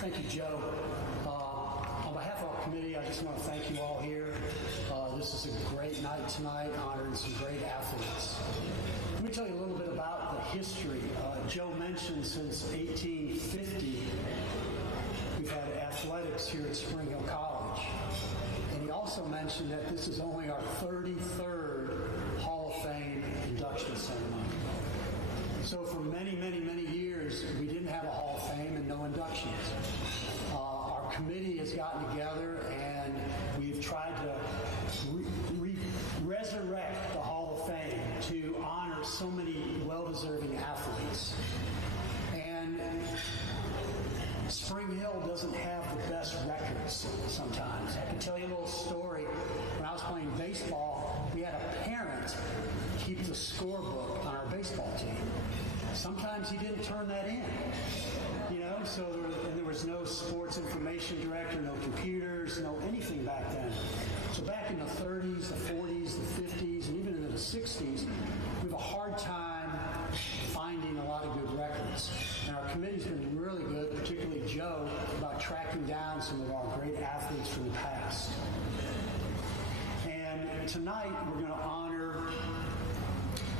Thank you, Joe. On behalf of our committee, I just want to thank you all here. This is a great night tonight, honoring some great athletes. Let me tell you a little bit about the history. Joe mentioned since 1850, we've had athletics here at Spring Hill College. And he also mentioned that this is only our 33rd Hall of Fame induction ceremony. So for many, many, many years, we didn't have a Hall of Fame and no inductions. Our committee has gotten together and we've tried to resurrect the Hall of Fame to honor so many well-deserving athletes. And Spring Hill doesn't have the best records sometimes. I can tell you a little story. When I was playing baseball, we had a parent keep the scorebook on our baseball team. Sometimes he didn't turn that in, so there was no sports information director, no computers, no anything back then. So back in the 30s, the 40s, the 50s, and even into the 60s, we have a hard time finding a lot of good records. And our committee's been really good, particularly Joe, about tracking down some of our great athletes from the past. And tonight, we're going to honor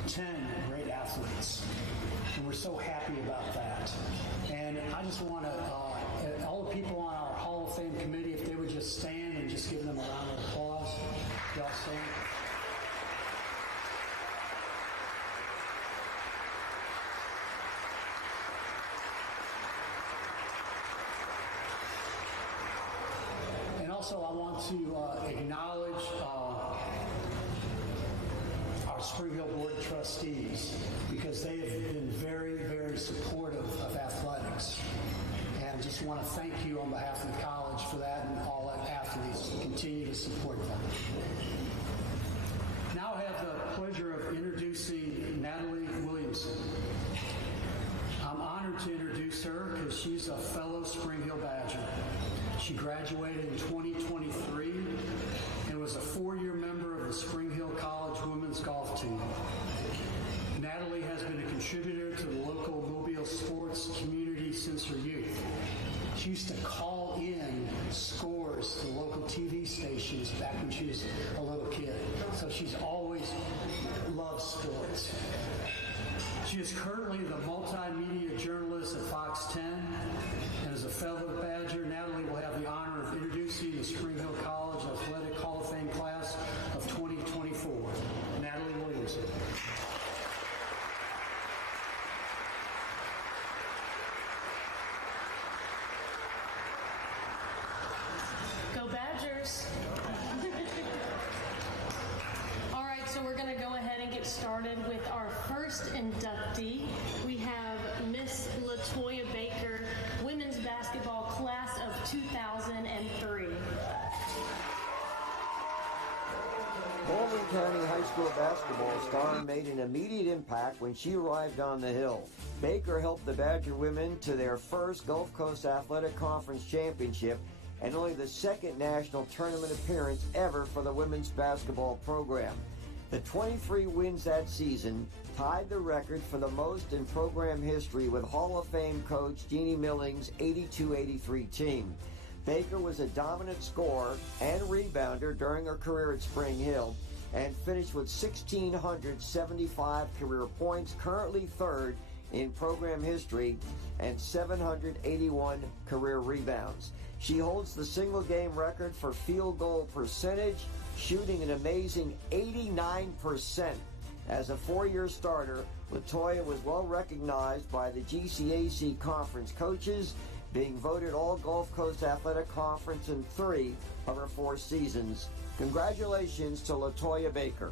10 great athletes. And we're so happy about that. And I just want to, all the people on our Hall of Fame committee, if they would just stand and just give them a round of applause. Y'all stand. And also I want to acknowledge our Spring Hill Board of Trustees, because they have been very, very supportive of athletics. And I just want to thank you on behalf of the college for that, and all athletes continue to support them. Now I have the pleasure of introducing Natalie Williamson. I'm honored to introduce her because she's a fellow Spring Hill Badger. She graduated in 2023 and was a 4-year member of the Spring Hill College women's golf team. Natalie has been a contributor to the local Mobile sports community since her youth. She used to call in scores to local TV stations back when she was a little kid. So she's always loved sports. She is currently the multimedia journalist at Fox 10, and as a fellow Badger, Natalie will have the honor of introducing the Spring Hill College Athletic Hall of Fame class of 2024. Natalie Williamson. Go Badgers! All right, so we're going to go ahead and get started with our first inductee. We have Miss LaToya Baker, women's basketball class of 2003. Baldwin County High School basketball star made an immediate impact when she arrived on the Hill. Baker helped the Badger women to their first Gulf Coast Athletic Conference championship and only the second national tournament appearance ever for the women's basketball program. The 23 wins that season tied the record for the most in program history with Hall of Fame coach Jeannie Milling's 82-83 team. Baker was a dominant scorer and rebounder during her career at Spring Hill and finished with 1,675 career points, currently third in program history, and 781 career rebounds. She holds the single game record for field goal percentage, shooting an amazing 89%. As a 4-year starter, LaToya was well recognized by the GCAC conference coaches, being voted All Gulf Coast Athletic Conference in 3 of her 4 seasons. Congratulations to LaToya Baker.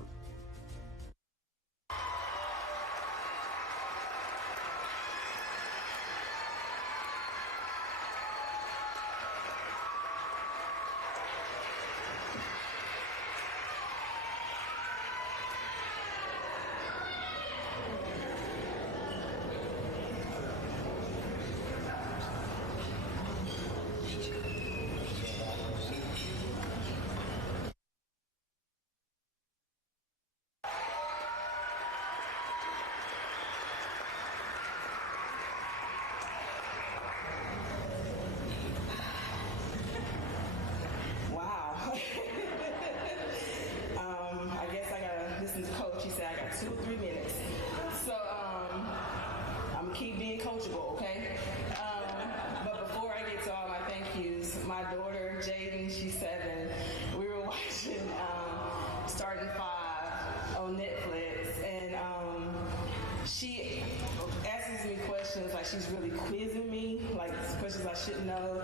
like she's really quizzing me, like questions I shouldn't know.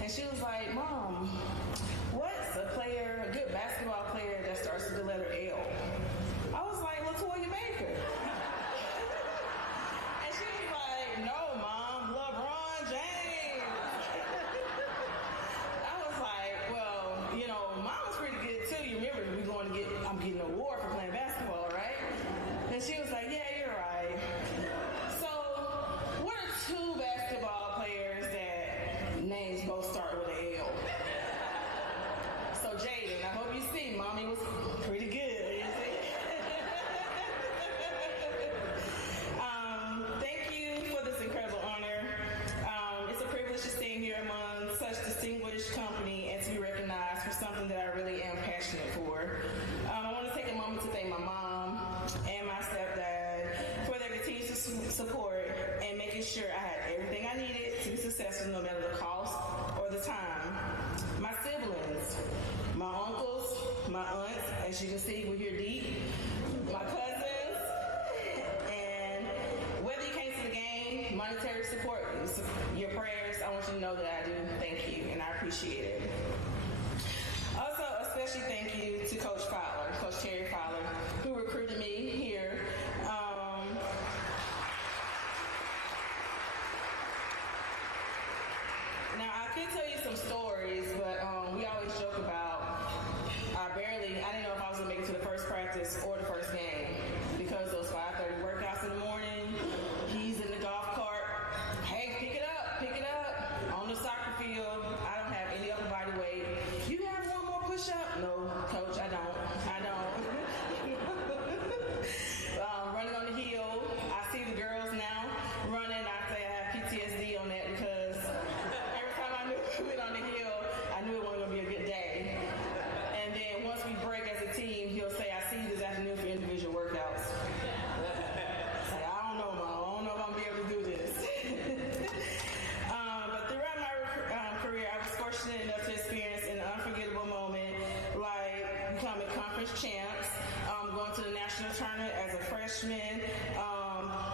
And she was like, Mom, what's a good basketball player that starts with the letter L? I was like, LaToya Baker. And she was like, no, Mom, LeBron James. I was like, well, Mom was pretty good too. You remember I'm getting an award for playing basketball, right? And she was like, yeah, you're right. So, what are two basketball players that names both start with an L? So, Jaden, I hope you see, Mommy was pretty good. You see? Thank you for this incredible honor. It's a privilege to stand here among such distinguished company and to be recognized for something that I really am passionate for. I want to take a moment to thank my mom and my stepdad for their continued support and making sure I had everything I needed to be successful no matter the cost or the time. My siblings, my uncles, my aunts, as you can see, we're here deep, my cousins, and whether you came to the game, monetary support, your prayers, I want you to know that I do thank you and I appreciate it. Also, especially thank you to Coach Terry Fowler, who recruited me here. Now, I could tell you some stories, but we always joke about I didn't know if I was going to make it to the first practice or the first game because those 5:30 workouts in the morning, he's in the golf cart. Hey, pick it up. On the soccer field, I don't have any upper body weight. You have one more push-up? No, Coach, I don't. Running on the hill, I see the girls now running. I say I have PTSD on that because every time I went on the hill, I knew it wasn't going to be a good day. And then once we break as a team, he'll say, I see you this afternoon for individual workouts. It's like, I don't know, Mom. I don't know if I'm going to be able to do this. But throughout my career, I was fortunate enough to experience an unforgettable moment like becoming conference champs, going to the national tournament as a freshman,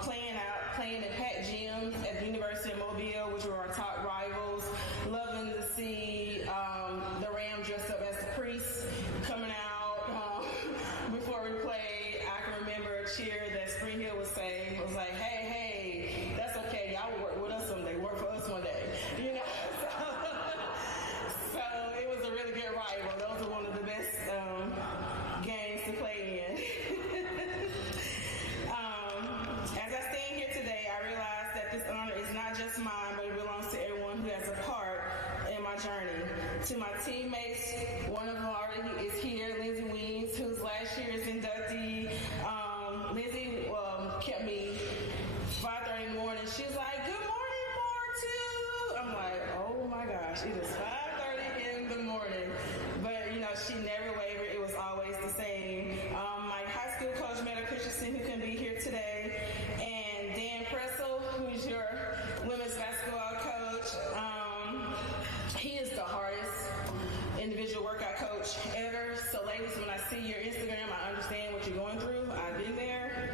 playing in packed gyms at the University of Mobile, which were our top rivals, loving to see the Ram dressed up as the priest coming out before we played. I can remember a cheer that Spring Hill was saying, was like, hey, that's okay, y'all will work with us someday, work for us one day, So it was a really good rival. Those are one of the best games to play in. As I stand here today, I realize that this honor is not just mine, but it belongs to everyone who has a part in my journey. To my teammates, one of them already is here, Lindsay Weens, who's last year's inductee. Lindsay kept me 5:30 in the morning. She was like, good morning, 4-2. I'm like, oh my gosh, it is 5:30 in the morning. But, she never wavered. It was always the same. My high school coach, Meta Christensen, who can be here today, and Dan Pressel, who's your women's basketball coach. He is the hardest individual workout coach ever. So, ladies, when I see your Instagram, I understand what you're going through. I've been there.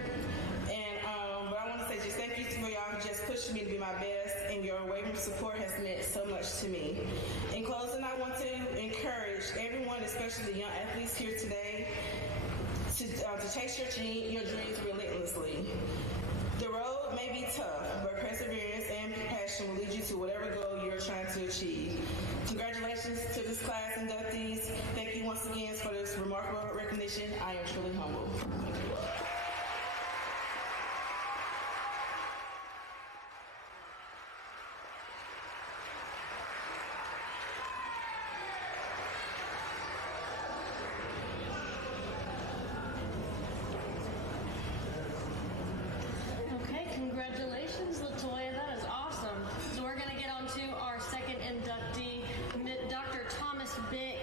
But I want to say just thank you for y'all who just pushed me to be my best, and your unwavering support has meant so much to me. In closing, I want to encourage everyone, especially the young athletes here today, to chase your dreams relentlessly. The road may be tough, but perseverance and passion will lead you to whatever goal you're trying to achieve. Congratulations to this class inductees. Thank you once again for this remarkable recognition. I am truly humbled. Congratulations, LaToya. That is awesome. So we're going to get on to our second inductee, Dr. Thomas Bick,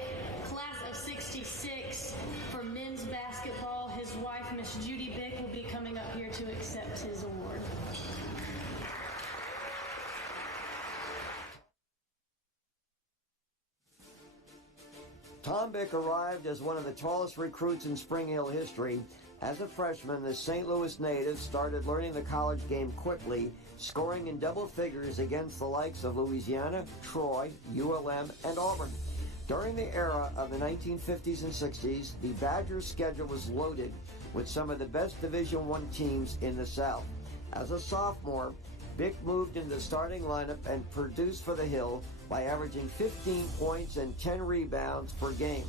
class of 66 for men's basketball. His wife, Miss Judy Bick, will be coming up here to accept his award. Tom Bick arrived as one of the tallest recruits in Spring Hill history, As a freshman, the St. Louis native started learning the college game quickly, scoring in double figures against the likes of Louisiana, Troy, ULM, and Auburn. During the era of the 1950s and 60s, the Badgers' schedule was loaded with some of the best Division I teams in the South. As a sophomore, Bick moved into the starting lineup and produced for the Hill by averaging 15 points and 10 rebounds per game.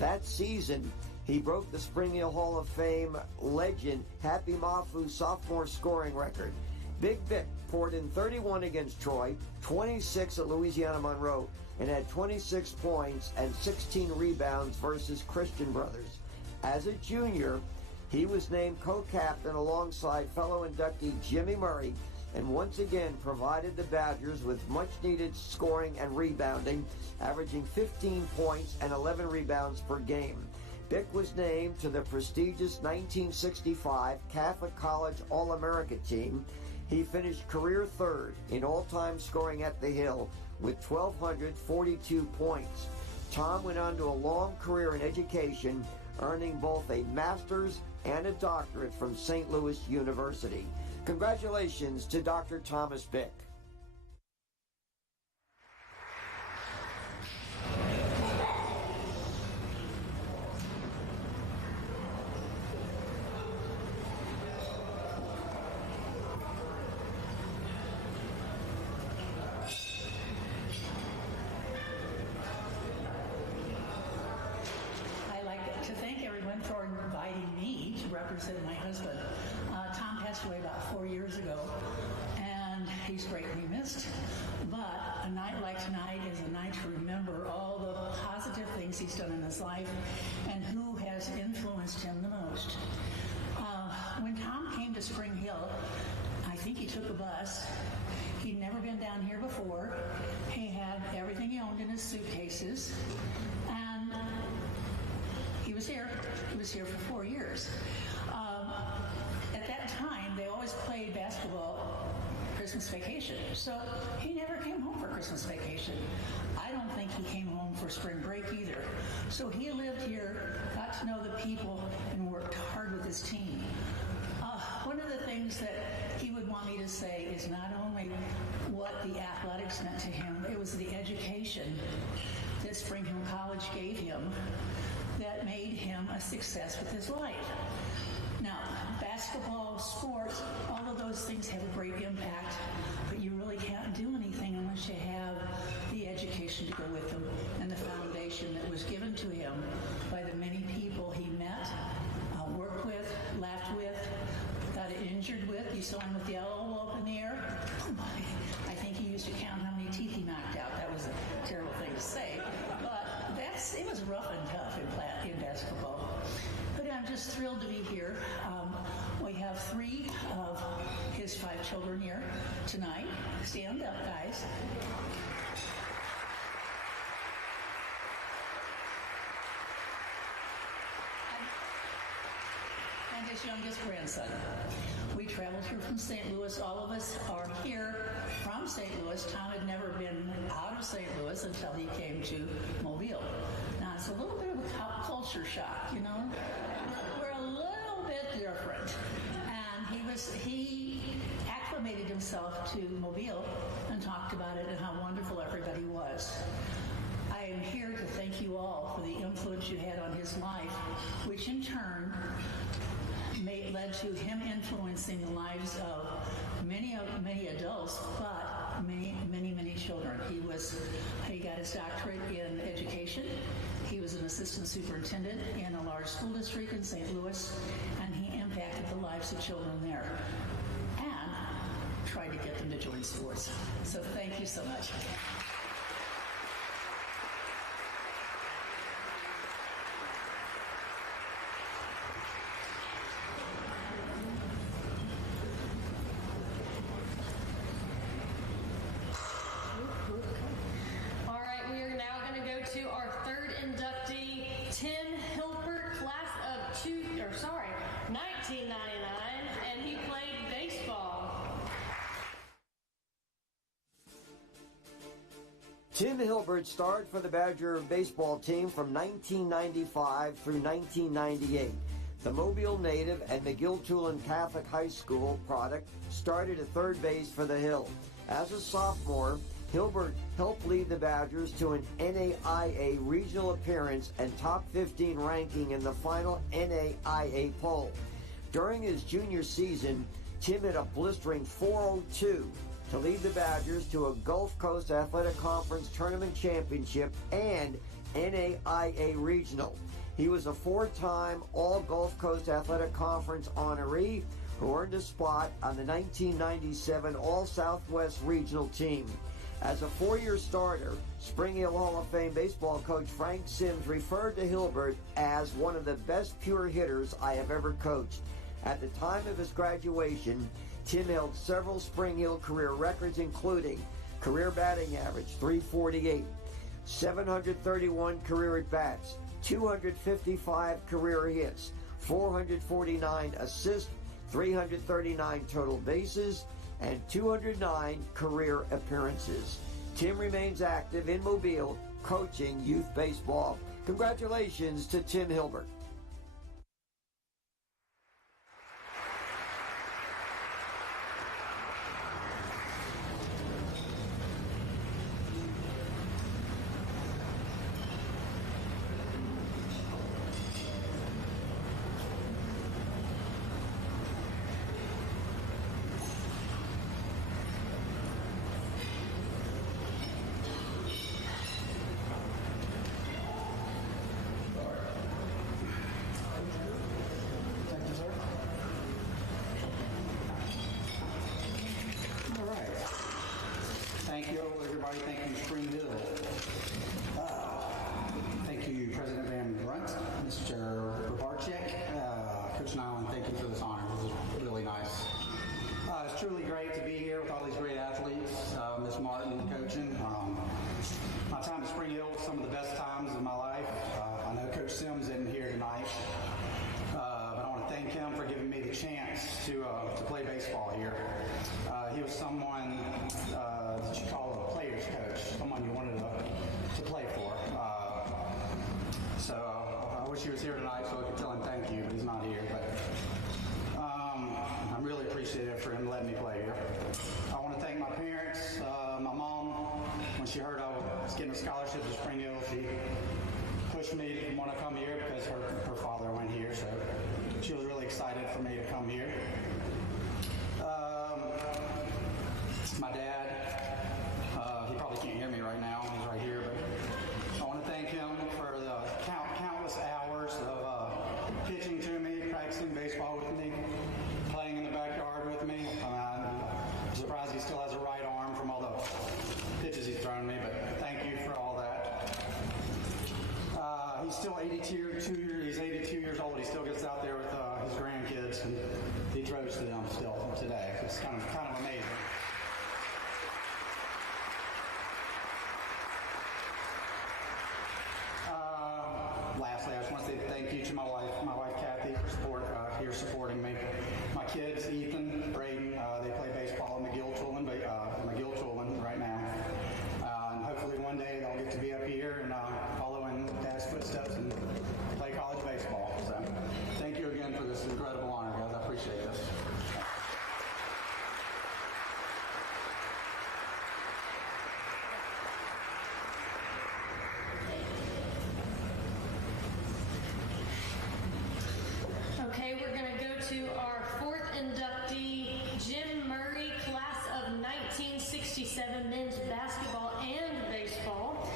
That season, he broke the Spring Hill Hall of Fame legend Happy Mafu's sophomore scoring record. Big Vic poured in 31 against Troy, 26 at Louisiana Monroe, and had 26 points and 16 rebounds versus Christian Brothers. As a junior, he was named co-captain alongside fellow inductee Jimmy Murray, and once again provided the Badgers with much-needed scoring and rebounding, averaging 15 points and 11 rebounds per game. Bick was named to the prestigious 1965 Catholic College All-America team. He finished career third in all-time scoring at the Hill with 1,242 points. Tom went on to a long career in education, earning both a master's and a doctorate from St. Louis University. Congratulations to Dr. Thomas Bick. I'd like to thank everyone for inviting me to represent my husband. Tom passed away about 4 years ago, and he's greatly missed. But a night like tonight is a night to remember all the positive things he's done in his life and who has influenced him the most. When Tom came to Spring Hill, I think he took a bus. He'd never been down here before. He had everything he owned in his suitcases, and he was here. He was here for 4 years. At that time, they always played basketball Christmas vacation, so he never came home for Christmas vacation. I don't think he came home for spring break either. So he lived here, got to know the people, and worked hard with his team. One of the things that he would want me to say is not only what the athletics meant to him, it was the education that Spring Hill College gave him that made him a success with his life. Now, basketball, sports, all of those things have a great impact, but you really can't do anything unless you have the education to go with them and the foundation that was given to him by the many people he met, worked with, laughed with, got injured with. You saw him with the elbow up in the air. I think he used to count how many teeth he knocked out. That was a terrible thing to say, but it was rough and tough in basketball. But I'm just thrilled to be here. We have 3 of his 5 children here tonight. Stand up, guys. And his youngest grandson. We traveled here from St. Louis. All of us are here from St. Louis. Tom had never been out of St. Louis until he came to Mobile. Now, it's a little bit of a culture shock, you know? We're a little bit different. And he acclimated himself to Mobile and talked about it and how wonderful everybody was. I am here to thank you all for the influence you had on his life, which in turn led to him influencing the lives of many adults, but many children. He got his doctorate in education. He was an assistant superintendent in a large school district in St. Louis, and he impacted the lives of children there and tried to get them to join sports. So thank you so much. All right, we are now going to go to our third inductee, Tim Hilbert, class of 1999, and he played baseball. Tim Hilbert starred for the Badger baseball team from 1995 through 1998. The Mobile native and McGill-Tulane Catholic High School product started at third base for the Hill. As a sophomore, Hilbert helped lead the Badgers to an NAIA regional appearance and top 15 ranking in the final NAIA poll. During his junior season, Tim hit a blistering .402 to lead the Badgers to a Gulf Coast Athletic Conference Tournament Championship and NAIA Regional. He was a four-time All-Gulf Coast Athletic Conference honoree who earned a spot on the 1997 All-Southwest Regional team. As a four-year starter, Spring Hill Hall of Fame baseball coach Frank Sims referred to Hilbert as one of the best pure hitters I have ever coached. At the time of his graduation, Tim held several Spring Hill career records, including career batting average, .348, 731 career at-bats, 255 career hits, 449 assists, 339 total bases, and 209 career appearances. Tim remains active in Mobile, coaching youth baseball. Congratulations to Tim Hilbert. Thank you, everybody. Thank you, Spring Hill. Thank you, President Van Brunt, Mr. Barczyk, Coach Nyland. Thank you for this honor. This is really nice. It's truly great to be here with all these great athletes. Ms. Martin coaching. My time at Spring Hill was some of the best times of my life. I know Coach Sims isn't here tonight, but I want to thank him for giving me the chance to play baseball here. He was someone that you call a player's coach, someone you wanted to play for. So I wish he was here tonight so I could tell him thank you, but he's not here. But I'm really appreciative for him letting me play here. I want to thank my parents, my mom. When she heard I was getting a scholarship to Spring Hill, she pushed me to want to come here because her father went here, so she was really excited for me to come here. My dad, he probably can't hear me right now, he's right here, but I want to thank him for the countless hours of pitching to me, practicing baseball with me, playing in the backyard with me. I'm surprised he still has a right arm from all the pitches he's thrown me, but thank you for all that. He's still 82 years old. He still gets out there with his grandkids, and he throws to them still today. It's kind of amazing. Lastly, I just want to say thank you to my wife Kathy, for supporting me. My kids, Ethan, Braden, they play baseball at McGill-Tulane right now. And hopefully one day they'll get to be up here and follow in Dad's footsteps and play college baseball. So thank you again for this incredible honor, guys. I appreciate this. Okay, we're going to go to our fourth inductee, Jim Murray, class of 1967, men's basketball and baseball.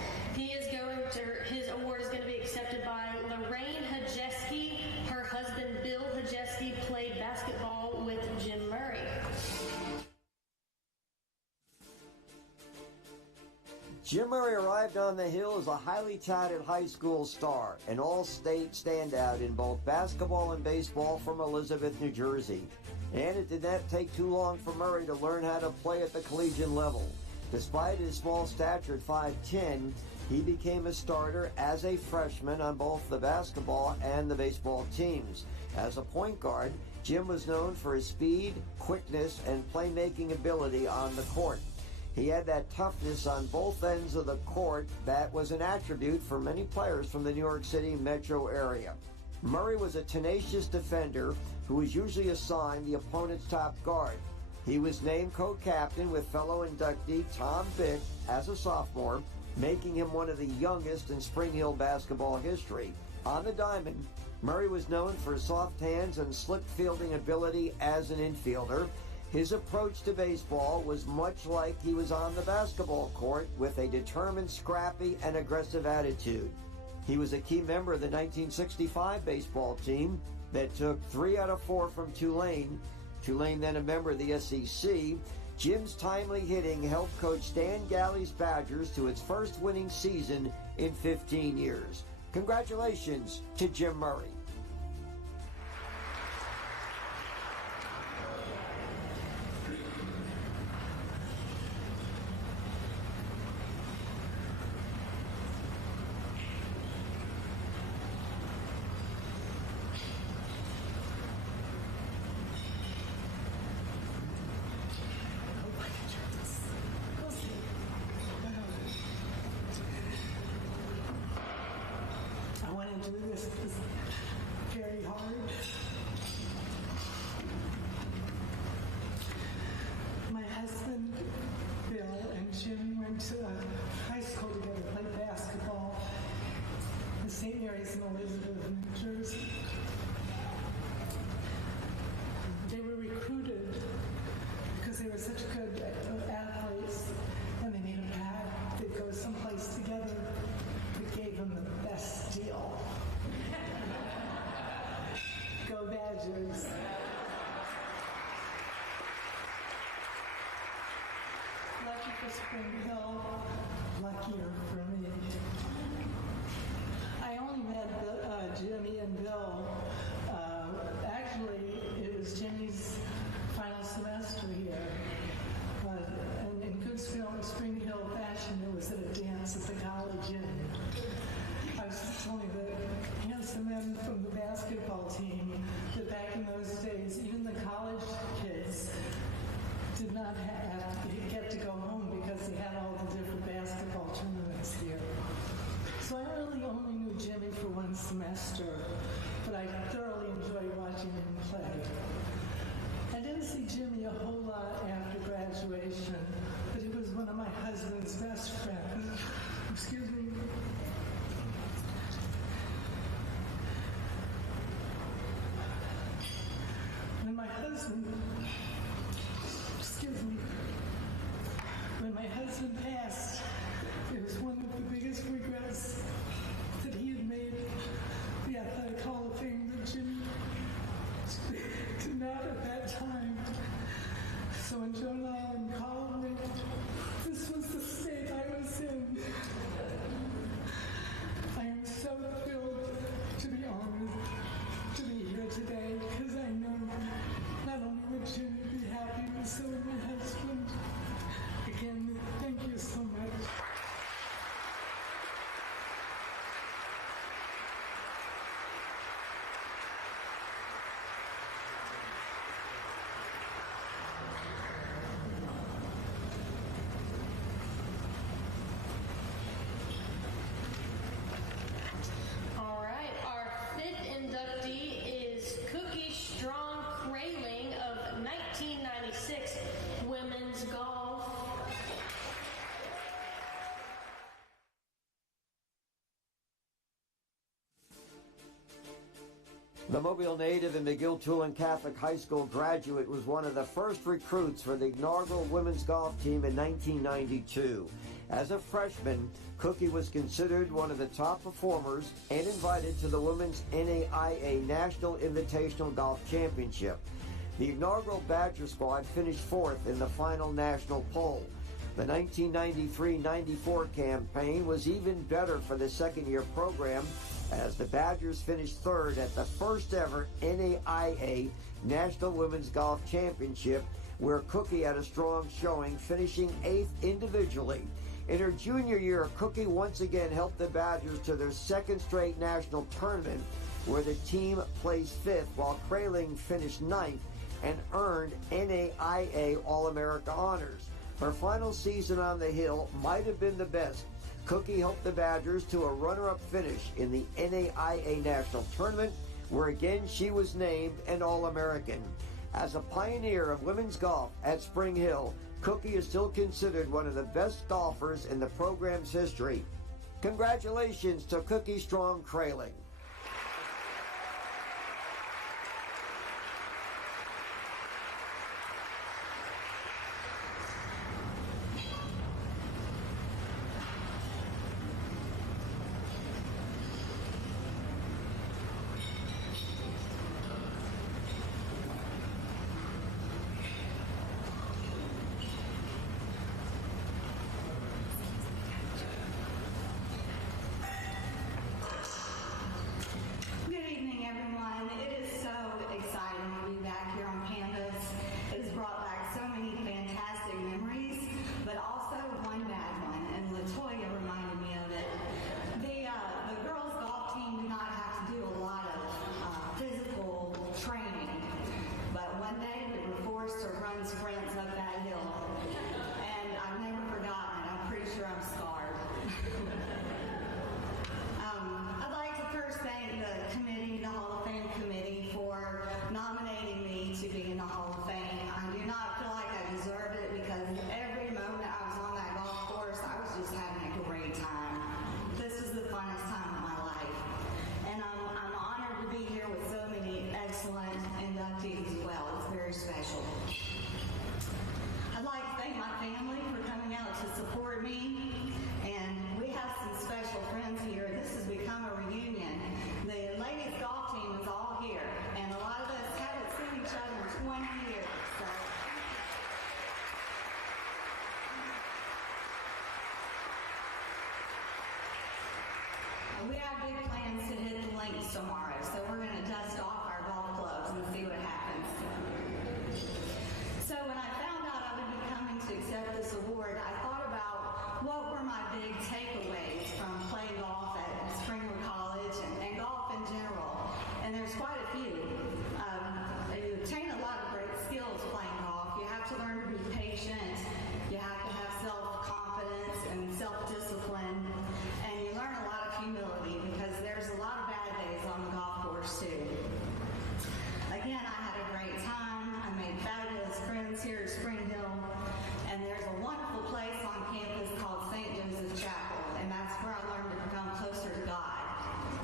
His award is going to be accepted by Lorraine Hajeski. Her husband, Bill Hajeski, played basketball with Jim Murray. Jim Murray arrived on the Hill as a highly touted high school star, an all-state standout in both basketball and baseball from Elizabeth, New Jersey. And it did not take too long for Murray to learn how to play at the collegiate level. Despite his small stature at 5'10", he became a starter as a freshman on both the basketball and the baseball teams. As a point guard, Jim was known for his speed, quickness, and playmaking ability on the court. He had that toughness on both ends of the court that was an attribute for many players from the New York City metro area. Murray was a tenacious defender who was usually assigned the opponent's top guard. He was named co-captain with fellow inductee Tom Bick as a sophomore, making him one of the youngest in Spring Hill basketball history. On the diamond, Murray was known for soft hands and slick fielding ability as an infielder. His approach to baseball was much like he was on the basketball court, with a determined, scrappy, and aggressive attitude. He was a key member of the 1965 baseball team that took 3 out of 4 from Tulane. Tulane, then a member of the SEC. Jim's timely hitting helped coach Stan Galley's Badgers to its first winning season in 15 years. Congratulations to Jim Murray. I went into this very hard. My husband, Bill, and Jim went to high school together, played basketball in St. Mary's in Elizabeth, New Jersey. They were recruited because they were such good athletes, and they made a pact. They'd go someplace together. We gave them the best deal. Go Badgers. Lucky for Spring Hill, luckier for me. I only met Jimmy and Bill. Actually, it was Jimmy's final semester here. And in good Spring Hill fashion, it was at a dance at the college inn. I was just telling the handsome men from the basketball team that back in those days, even the college kids did not have to get to go home because they had all the different basketball tournaments here. So I really only knew Jimmy for one semester, but I thoroughly enjoyed watching him play. I didn't see Jimmy a whole lot after graduation, but he was one of my husband's best friends. Excuse me. When my husband passed, it was one of the biggest regrets that he had made the Athletic Hall of Fame that Jimmy did not at that time. So when Joan Allen called me, this was the state I was in. I am so thrilled to be honored to be here today because I know not only would Jimmy be happy, but so would my husband. Again, thank you so much. All right, our fifth inductee is Cookie Strong Kraling of 1996 women's golf. The Mobile native and McGill-Tulane Catholic High School graduate was one of the first recruits for the inaugural women's golf team in 1992. As a freshman, Cookie was considered one of the top performers and invited to the Women's NAIA National Invitational Golf Championship. The inaugural Badger squad finished fourth in the final national poll. The 1993-94 campaign was even better for the second-year program, as the Badgers finished third at the first ever NAIA National Women's Golf Championship, where Cookie had a strong showing, finishing eighth individually. In her junior year, Cookie once again helped the Badgers to their second straight national tournament, where the team placed fifth, while Kraling finished ninth and earned NAIA All-America honors. Her final season on the Hill might have been the best. Cookie helped the Badgers to a runner-up finish in the NAIA National Tournament where again she was named an All-American. As a pioneer of women's golf at Spring Hill, Cookie is still considered one of the best golfers in the program's history. Congratulations to Cookie Strong-Kraling. We have big plans to hit the links tomorrow, so we're going to dust off our golf clubs and see what happens. So when I found out I would be coming to accept this award, I thought about what were my big takeaways from playing golf at Springwood College and golf in general. And there's quite a few. You obtain a lot of great skills playing golf. You have to learn to be patient. You have to have self-confidence and self-discipline. And you learn a lot of humility because there's a lot of bad days on the golf course too. Again, I had a great time. I made fabulous friends here at Spring Hill. And there's a wonderful place on campus called St. Joseph's Chapel. And that's where I learned to become closer to God.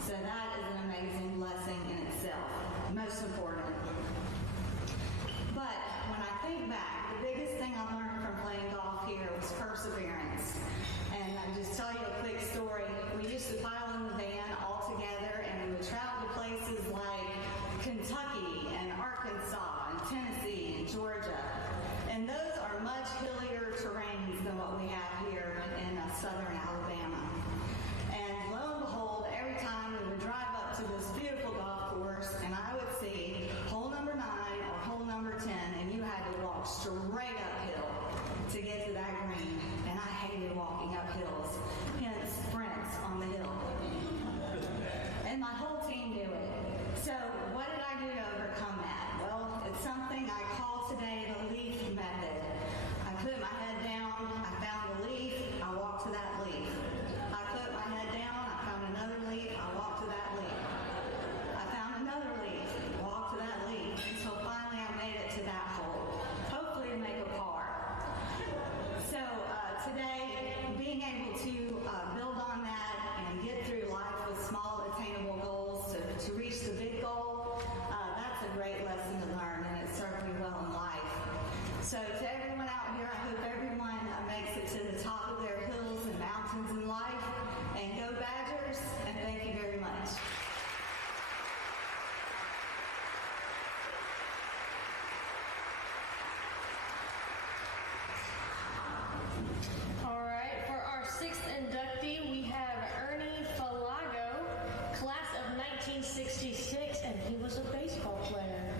So that is an amazing blessing in itself. Most important. But when I think back, the biggest thing I learned from playing golf here was perseverance. And I'll just tell you a quick story. We used to pile in the van all together and we would travel to places like Kentucky and Arkansas and Tennessee and Georgia. And those are much hillier terrains than what we have here in southern Alabama. And lo and behold, every time we would drive up to this beautiful golf course and I would see hole number 9 or hole number 10 and you had to walk straight uphill to get to that green. And I hated walking up hills, hence sprints on the hill. And my whole team knew it. So what did I do to overcome that? Well, it's something I call today the leaf method. I put my head down, I found a leaf, I walked to that leaf. I put my head down, I found another leaf, I walked to that leaf. I found another leaf, walked to that leaf, until finally I made it to that hole. Hopefully to make a par. So today, being able to build on that and get through life with small attainable goals to reach the big goal, that's a great lesson to learn, and it served me well in life. So to everyone out here, I hope everyone makes it to the top of their hills and mountains in life. And go Badgers, and thank you very much. All right, for our 6th inductee, we have Ernie Falago, class of 1966, and he was a baseball player.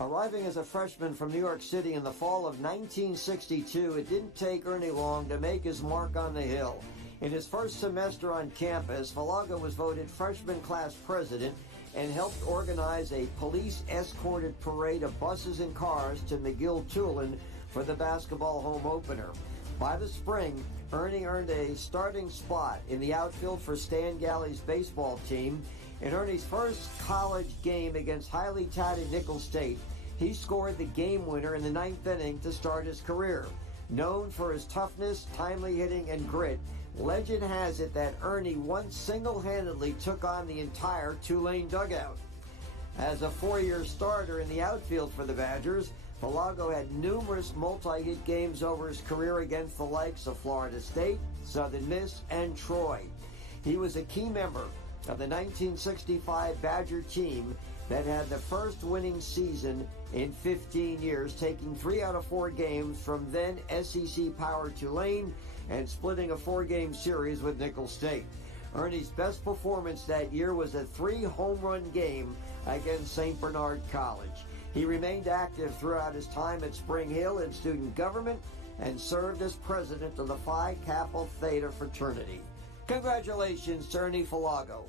Arriving as a freshman from New York City in the fall of 1962, it didn't take Ernie long to make his mark on the Hill. In his first semester on campus, Falaga was voted freshman class president and helped organize a police-escorted parade of buses and cars to McGill-Tulane for the basketball home opener. By the spring, Ernie earned a starting spot in the outfield for Stan Galley's baseball team. In Ernie's first college game against highly touted Nicholls State, he scored the game winner in the 9th inning to start his career. Known for his toughness, timely hitting, and grit, legend has it that Ernie once single-handedly took on the entire Tulane dugout. As a 4-year starter in the outfield for the Badgers, Falago had numerous multi-hit games over his career against the likes of Florida State, Southern Miss, and Troy. He was a key member of the 1965 Badger team that had the first winning season in 15 years, taking 3 out of 4 games from then SEC power Tulane and splitting a 4-game series with Nicholls State. Ernie's best performance that year was a 3-home-run game against St. Bernard College. He remained active throughout his time at Spring Hill in student government and served as president of the Phi Kappa Theta fraternity. Congratulations to Ernie Falago.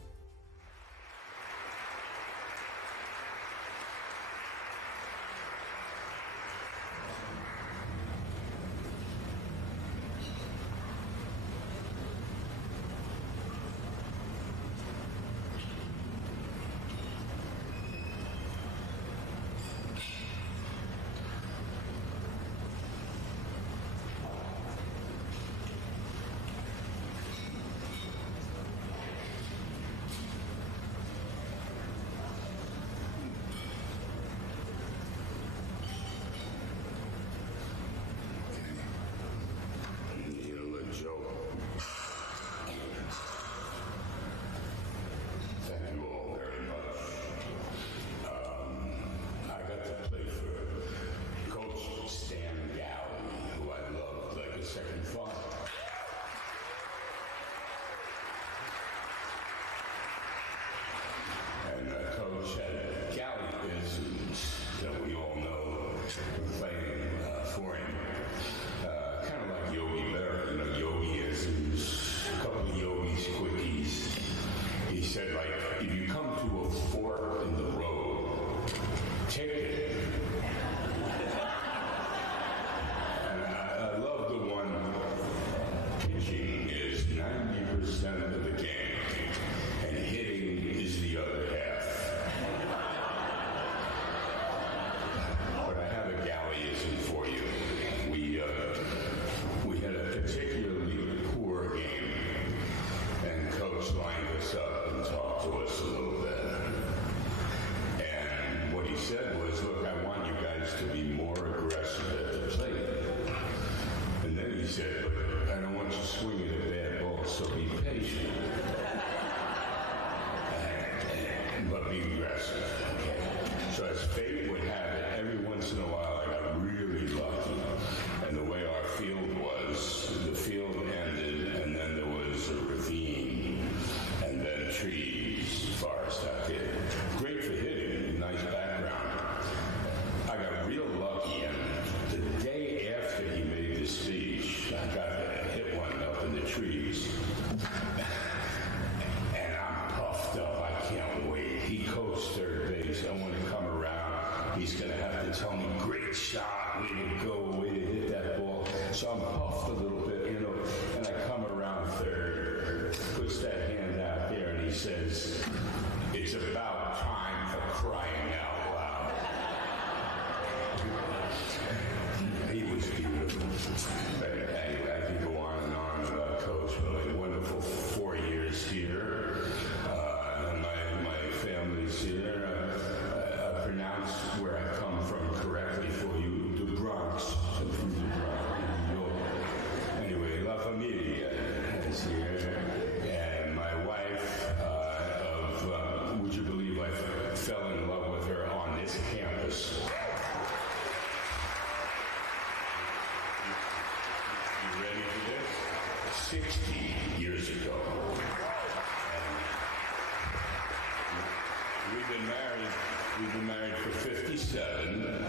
We've been married for 57.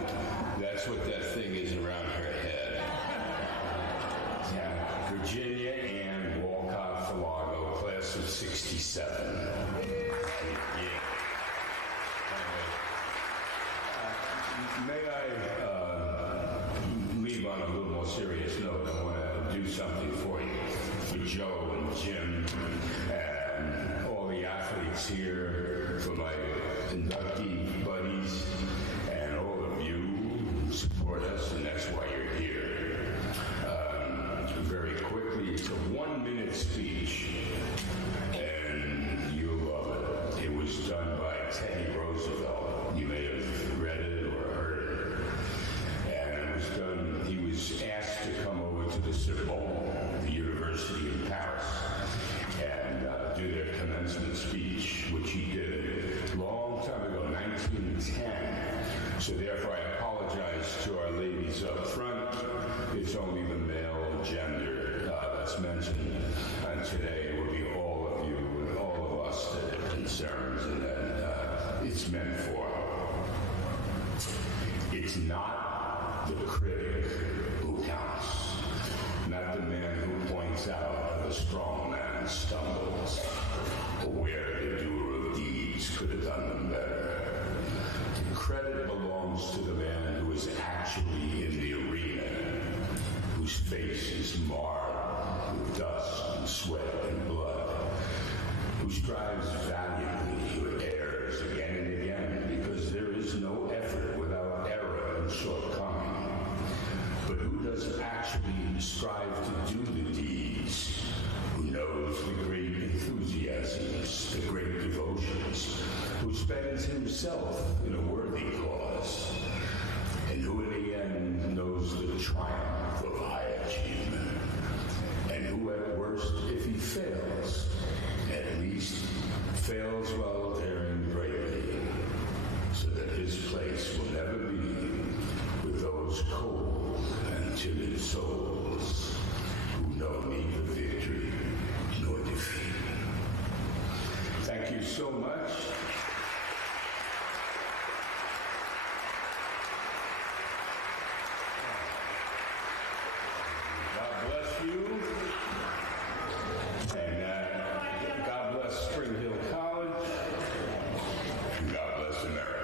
That's what that thing is around her head. Yeah. Virginia Ann Walcott Falago, class of 67. Yeah. May I leave on a little more serious note? I want to do here for my inductee buddies and all of you who support us, and that's why you're here. Very quickly, it's a 1-minute speech, and you'll love it. It was done by Teddy Roosevelt. You may have read it or heard it. And it was done, he was asked to come over to the Sorbonne, the university in Paris, and do their commencement speech, which he did a long time ago, 1910. So therefore, I apologize to our ladies up front. It's only the male gender that's mentioned, and today will be all of you and all of us that have concerns and that it's meant for. It's not the critic who counts, not the man who points out how the strong man stumbles, or where the doer of deeds could have done them better. The credit belongs to the man who is actually in the arena, whose face is marred with dust and sweat and blood, who strives valiantly, who errs again and again, because there is no effort without error and shortcoming, but who does actually strive to do the deeds, who knows the great enthusiasms, the great devotions, who spends himself in a worthy cause, and who in the end knows the triumph of high achievement, and who at worst, if he fails, at least fails while daring greatly, so that his place will never be with those cold and timid souls who know neither victory nor defeat. Thank you so much. God bless you. And God bless Spring Hill College. And God bless America.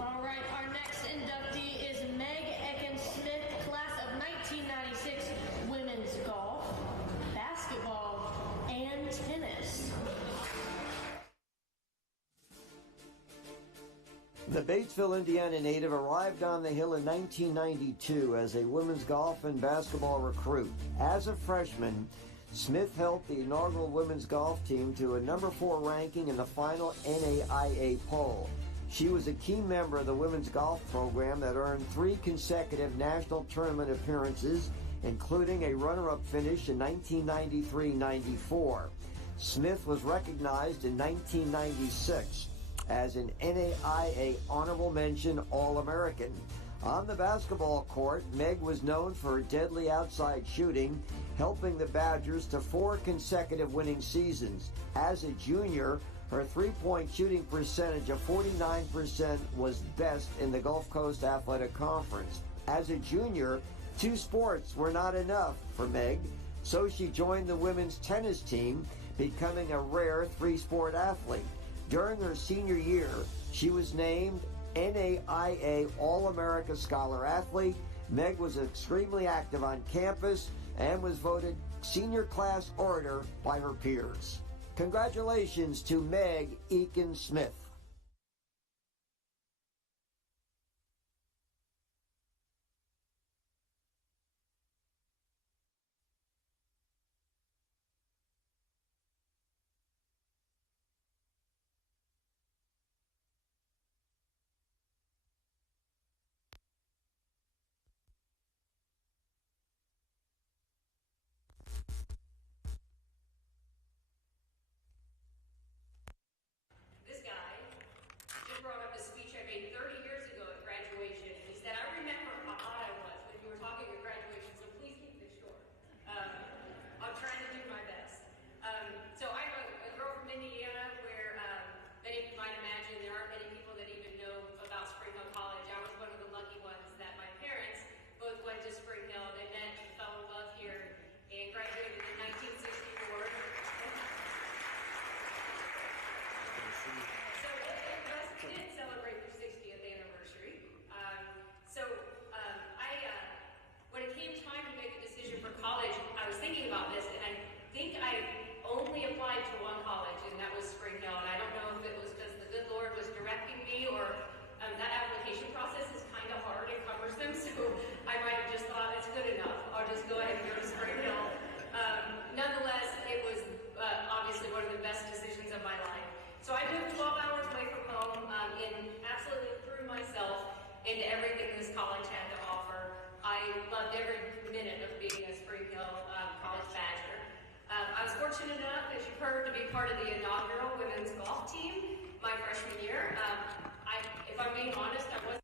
All right, our next inductee is Meg Ekin-Smith, class of 1996, women's golf, basketball, and tennis. The Batesville, Indiana native arrived on the Hill in 1992 as a women's golf and basketball recruit. As a freshman, Smith helped the inaugural women's golf team to a number 4 ranking in the final NAIA poll. She was a key member of the women's golf program that earned 3 consecutive national tournament appearances, including a runner-up finish in 1993-94. Smith was recognized in 1996 as an NAIA Honorable Mention All-American. On the basketball court, Meg was known for her deadly outside shooting, helping the Badgers to 4 consecutive winning seasons. As a junior, her three-point shooting percentage of 49% was best in the Gulf Coast Athletic Conference. As a junior, 2 sports were not enough for Meg, so she joined the women's tennis team, becoming a rare 3-sport athlete. During her senior year, she was named NAIA All-America Scholar Athlete. Meg was extremely active on campus and was voted Senior Class Orator by her peers. Congratulations to Meg Ekin-Smith. This guy fortunate enough, as you've heard, to be part of the inaugural women's golf team my freshman year. If I'm being honest, I wasn't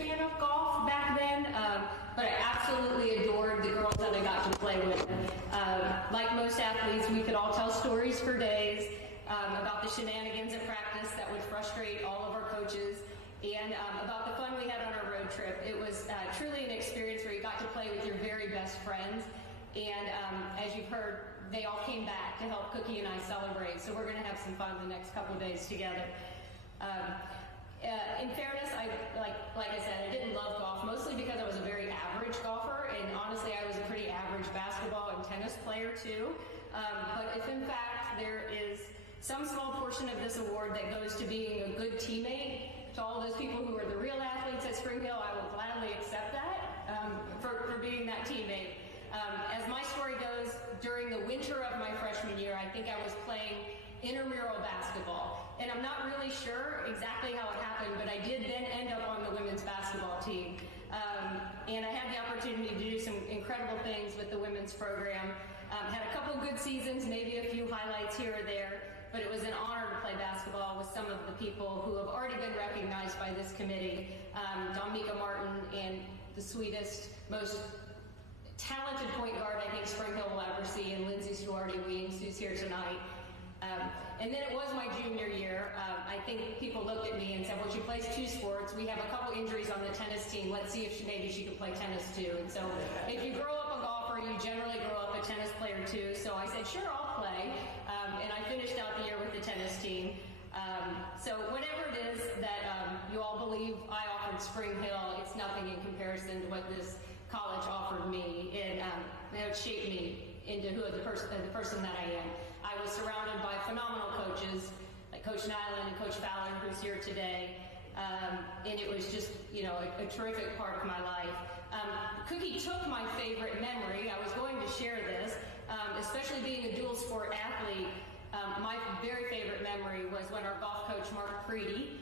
a fan of golf back then, but I absolutely adored the girls that I got to play with. Like most athletes, we could all tell stories for days about the shenanigans at practice that would frustrate all of our coaches, and about the fun we had on our road trip. It was truly an experience where you got to play with your very best friends, and as you've heard, they all came back to help Cookie and I celebrate, so we're going to have some fun the next couple of days together. In fairness, like I said, I didn't love golf, mostly because I was a very average golfer, and honestly, I was a pretty average basketball and tennis player too. But if in fact there is some small portion of this award that goes to being a good teammate, to all those people who are the real athletes at Spring Hill, I will gladly accept that for being that teammate. As my story goes, during the winter of my freshman year, I think I was playing intramural basketball, and I'm not really sure exactly how it happened, but I did then end up on the women's basketball team, and I had the opportunity to do some incredible things with the women's program. Had a couple good seasons, maybe a few highlights here or there, but it was an honor to play basketball with some of the people who have already been recognized by this committee. Domika Martin, and the sweetest, most talented point guard I think Spring Hill will ever see, and Lindsay Stuarty-Weems, who's here tonight. And then it was my junior year. I think people looked at me and said, well, she plays two sports. We have a couple injuries on the tennis team. Let's see if maybe she could play tennis too. And so if you grow up a golfer, you generally grow up a tennis player too. So I said, sure, I'll play. And I finished out the year with the tennis team. So whatever it is that you all believe I offered Spring Hill, it's nothing in comparison to what this college offered me. And it shaped me into the person that I am. I was surrounded by phenomenal coaches like Coach Nyland and Coach Fowler, who's here today, and it was just, a terrific part of my life. Cookie took my favorite memory. I was going to share this, especially being a dual sport athlete. My very favorite memory was when our golf coach, Mark Creedy,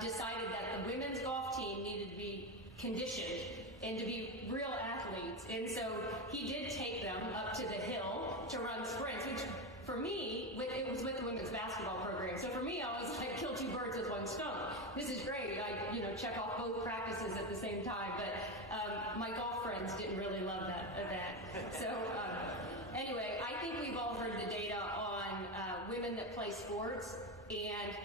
decided that the women's golf team needed to be conditioned and to be real athletes. And so he did take them up to the hill to run sprints, which for me, it was with the women's basketball program. So for me, I was like, kill two birds with one stone. This is great. I, check off both practices at the same time. But my golf friends didn't really love that. So anyway, I think we've all heard the data on women that play sports and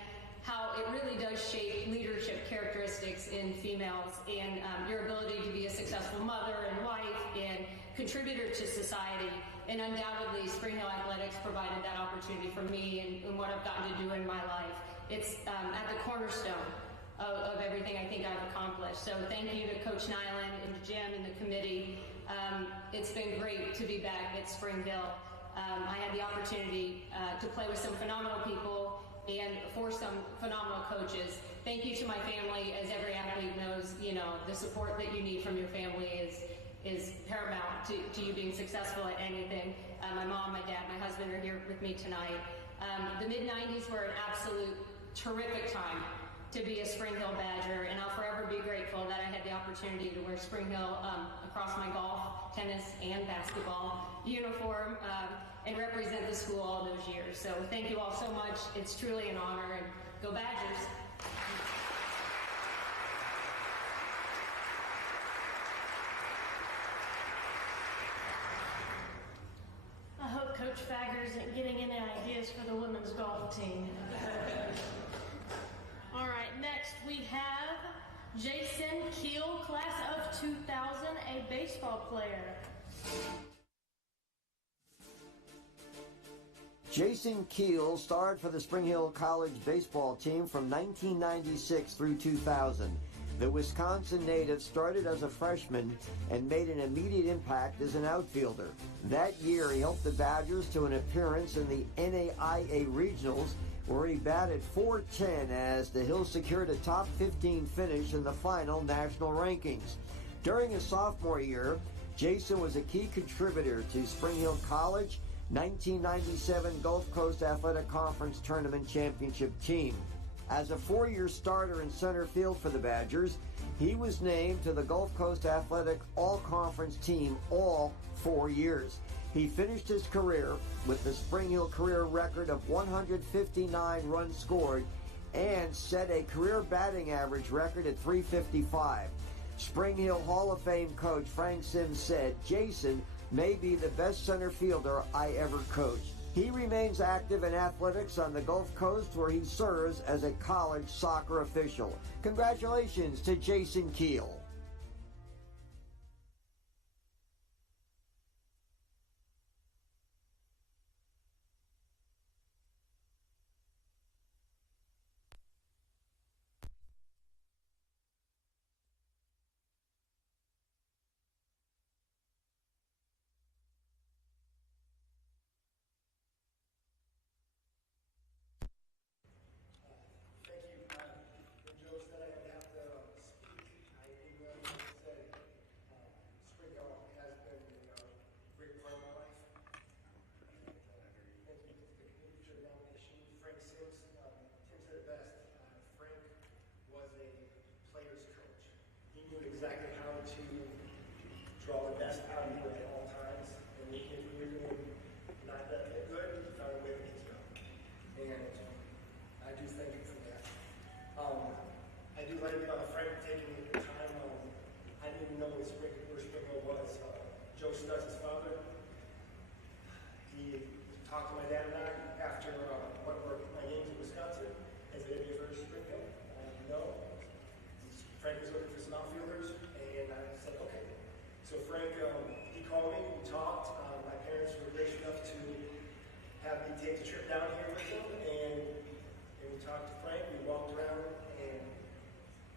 how it really does shape leadership characteristics in females, and your ability to be a successful mother and wife and contributor to society. And undoubtedly, Spring Hill Athletics provided that opportunity for me and what I've gotten to do in my life. It's at the cornerstone of everything I think I've accomplished. So thank you to Coach Nyland and to Jim and the committee. It's been great to be back at Spring Hill. I had the opportunity to play with some phenomenal people and for some phenomenal coaches. Thank you to my family. As every athlete knows, the support that you need from your family is paramount to you being successful at anything. My mom, my dad, my husband are here with me tonight. The mid-90s were an absolute terrific time to be a Spring Hill Badger, and I'll forever be grateful that I had the opportunity to wear Spring Hill across my golf, tennis, and basketball uniform and represent the school all those years. So thank you all so much. It's truly an honor, and go Badgers. I hope Coach Fagger isn't getting any ideas for the women's golf team. All right, next we have Jason Keel, class of 2000, a baseball player. Jason Keel starred for the Spring Hill College baseball team from 1996 through 2000. The Wisconsin native started as a freshman and made an immediate impact as an outfielder. That year, he helped the Badgers to an appearance in the NAIA Regionals, where he batted .410 as the Hills secured a top 15 finish in the final national rankings. During his sophomore year, Jason was a key contributor to Spring Hill College 1997 Gulf Coast Athletic Conference Tournament Championship team. As a four-year starter in center field for the Badgers, he was named to the Gulf Coast Athletic All-Conference team all 4 years. He finished his career with the Spring Hill career record of 159 runs scored and set a career batting average record at 355. Spring Hill Hall of Fame coach Frank Sims said, "Jason may be the best center fielder I ever coached." He remains active in athletics on the Gulf Coast, where he serves as a college soccer official. Congratulations to Jason Keel. Exactly how to draw the best out of you at all times, and if you're doing not that good, you found a way to get you out. And I do thank you for that. I do like Frank taking the time. I didn't even know where Springhill was. Joe Studs' father. He talked to my dad and I after one of my games in Wisconsin. Has anybody heard of Springhill? No. Frank was looking for some outfielders, and I said, okay. So Frank, he called me, we talked. My parents were gracious enough to have me take the trip down here with them, and we talked to Frank, we walked around, and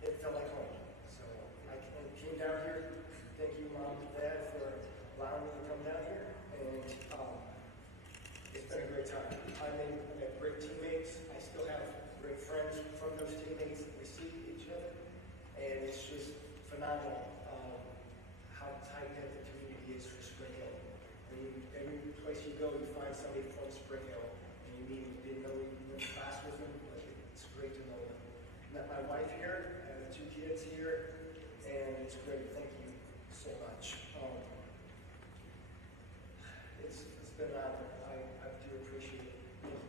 it felt like home. So I came down here. Thank you, Mom and Dad, for allowing me to come down here, and it's been a great time. I met great teammates. I still have great friends from those teammates. We see each other. And it's just phenomenal how tight-knit the community is for Spring Hill. Every place you go, you find somebody from Spring Hill, and you meet them. You didn't know you went to class with them, but it's great to know them. Met my wife here, I have 2 kids here, and it's great. Thank you so much. It's been an honor. I do appreciate it. Thank you.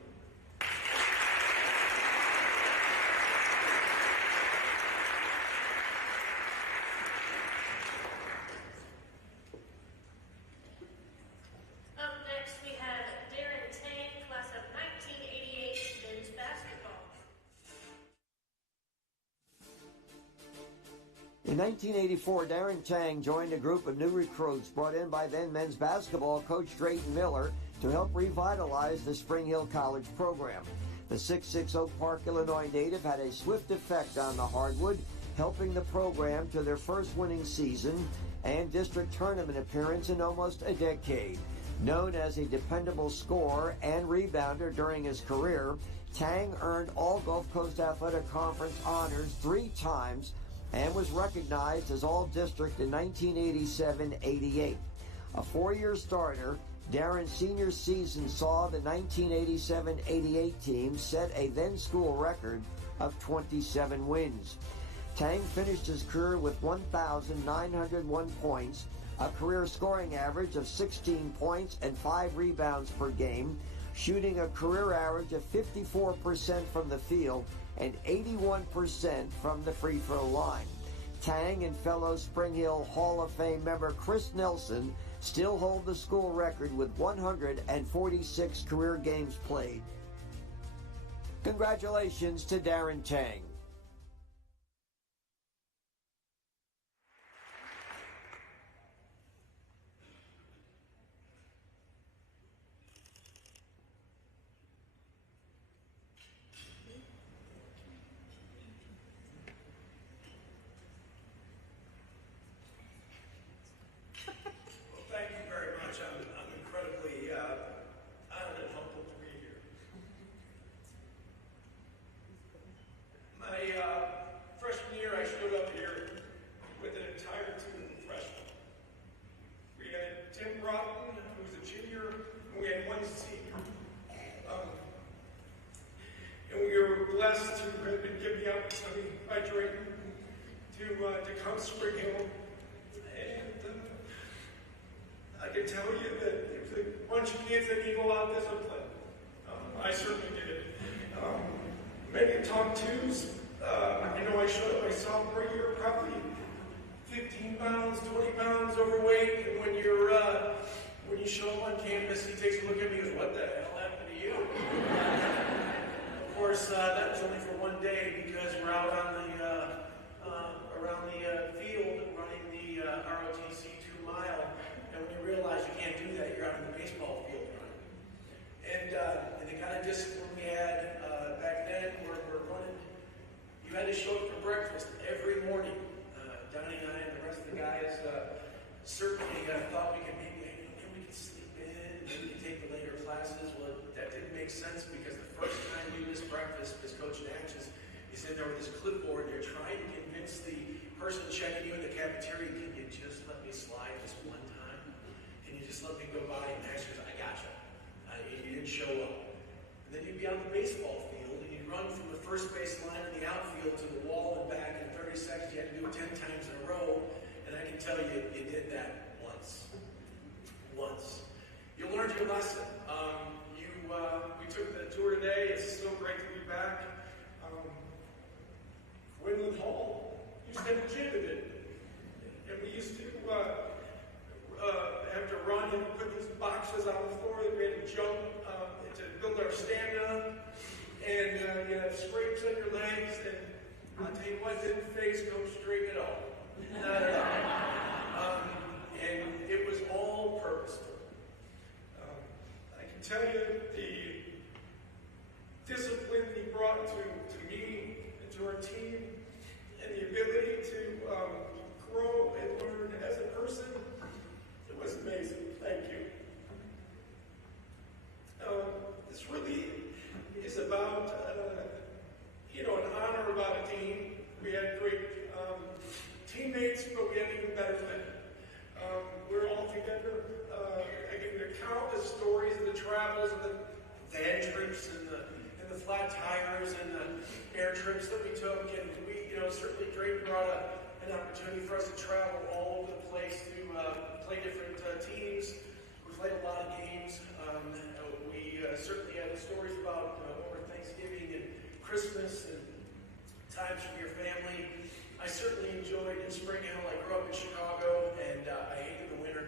In 1984, Darren Chang joined a group of new recruits brought in by then men's basketball coach Drayton Miller to help revitalize the Spring Hill College program. The 6'6" Oak Park, Illinois native had a swift effect on the hardwood, helping the program to their first winning season and district tournament appearance in almost a decade. Known as a dependable scorer and rebounder during his career, Tang earned all Gulf Coast Athletic Conference honors 3 times and was recognized as All-District in 1987-88. A 4-year starter, Darren's senior season saw the 1987-88 team set a then-school record of 27 wins. Tang finished his career with 1,901 points, a career scoring average of 16 points and 5 rebounds per game, shooting a career average of 54% from the field and 81% from the free throw line. Tang and fellow Spring Hill Hall of Fame member Chris Nelson still hold the school record with 146 career games played. Congratulations to Darren Tang. Blessed to have been given the opportunity by Drayton to come to Spring Hill, and I can tell you that it was a bunch of kids that need a lot of discipline. I certainly did. Many top twos. I showed up my sophomore year probably 15 pounds, 20 pounds overweight, and when you show up on campus, he takes a look at me and goes, "What the hell happened to you?" Of course, that was only for one day because we're out on around the field running the ROTC 2 mile, and when you realize you can't do that, you're out in the baseball field running. And the kind of discipline we had back then, we're running. You had to show up for breakfast every morning. Donnie and I and the rest of the guys certainly thought we could maybe we could sleep in, maybe we could take the later classes. Well, that didn't make sense because the first time we missed breakfast, because Coach Natchez is in there with his clipboard, and you're trying to convince the person checking you in the cafeteria, "Can you just let me slide this one time? Can you just let me go by?" And Natchez goes, "I gotcha." You didn't show up. And then you'd be on the baseball field, and you'd run from the first base line in the outfield to the wall and back in 30 seconds. You had to do it 10 times in a row, and I can tell you, you did that once. You learned your lesson. We took the tour today. It's so great to be back. Quinlan Hall used to have a gym in it, and we used to have to run and put these boxes on the floor that we had to jump to build our stamina, and you have scrapes on your legs, and I'll tell you what, didn't face go straight at all. Not at all. And it was all purposeful. I can tell you the discipline he brought to me and to our team, and the ability to grow and learn as a person, it was amazing. Thank you. This really is about, an honor about a team. We had great teammates, but we had even better men. We're all together. I can recount the stories of the travels, and the van trips, and the flat tires, and the air trips that we took. And we, certainly Drayton brought an opportunity for us to travel all over the place to play different teams. We played a lot of games. We certainly had stories about over Thanksgiving and Christmas and times with your family. I certainly enjoyed in Spring Hill. I grew up in Chicago, and I hated the winter.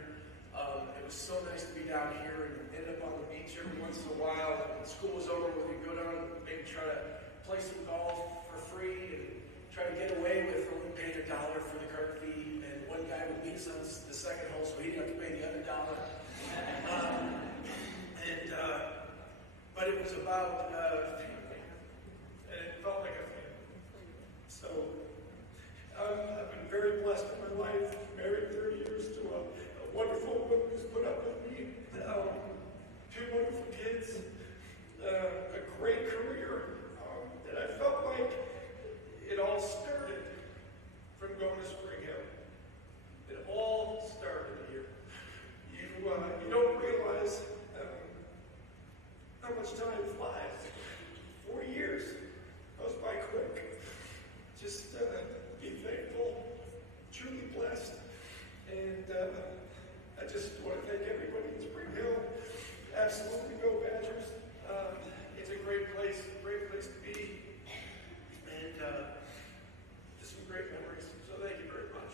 It was so nice to be down here and end up on the beach every once in a while. When school was over, we would go down and maybe try to play some golf for free and try to get away with only paying $1 for the cart fee. And one guy would meet us on the second hole, so he didn't have to pay the other $1. But it was about family, and it felt like a family. So I've been very blessed in my life, married 30 years to a wonderful woman who's put up with me, 2 wonderful kids, a great career, and I felt like it all started from going to Spring Hill. It all started here. You don't realize how much time flies. 4 years goes by quick. Just be thankful, truly blessed, and I just want to thank everybody in Spring Hill. Absolutely go Badgers. It's a great place to be, and just some great memories. So thank you very much.